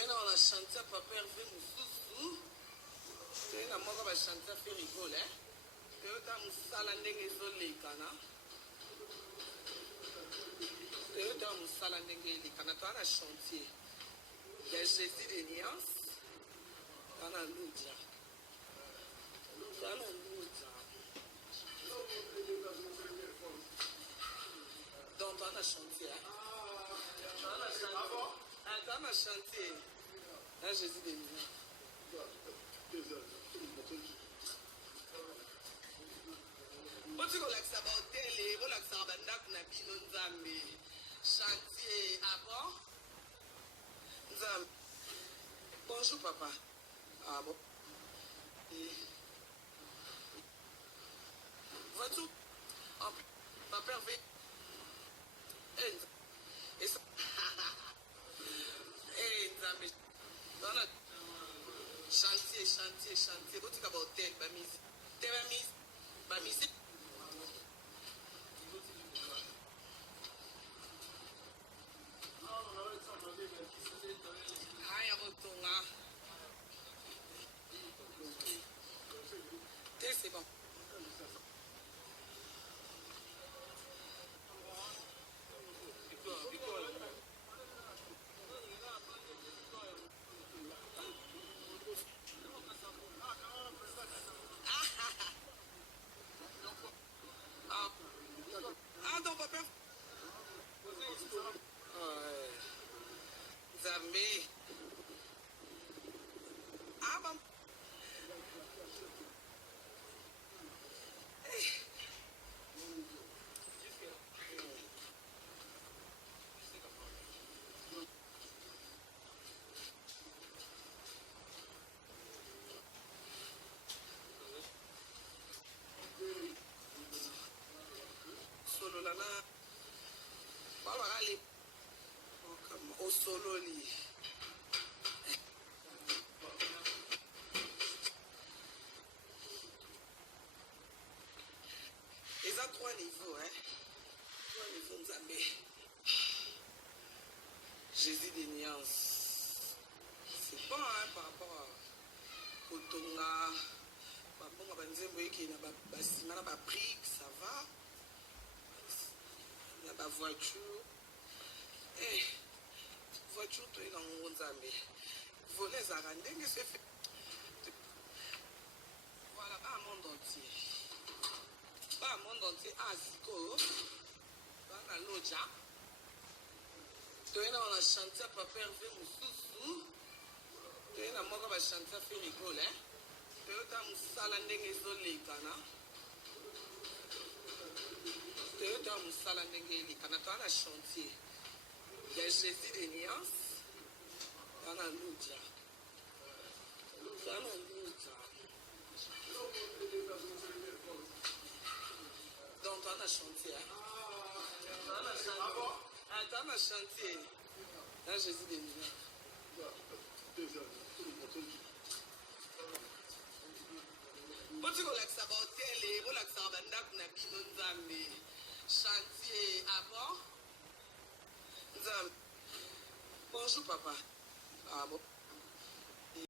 toyena la chantier papa Hervé Moussousou toyena moko ba chantier fait rigole toyota musala ndenge ezolekana toyota musala ndenge elekana toa na chantier ya Jésus de Niance toa na Ludia toa na Ludia donc toa na chantier toa na chantier ya Jésus de Niance boti kolakisa bahotele bolakisaka bandako na bino nzambe chantier avant nzambe bonjour papa bon vois-tu papa Hervé nzambe dona chantier botika bahotele bamisi te bamisi haya kotonga te c'est bon donc papa Zambé bon sololana balakali osololi eza 3 niveaux nzambe Jésus de Niance c'est bon par rapport à kotonga babonga banzembo eke na basima na babrique ça va na bavoiture voiture toyena ngo nzambe vole ezalaka ndenge sefe voilà monde entier aziko bana loja toyena wana chantier papa Hervé Moussousou toyena moko ba chantier fait rigole toyota musala ndenge ezolekana toyota musala ndenge elekana toa na chantier ya Jésus de Niance toa na Ludia donc toa na chantier toa na chantier ya Jésus de Niance boti kolakisa bahotele bolakisaka bandako na bino nzambe chantier avant nzambe bonjour papa bon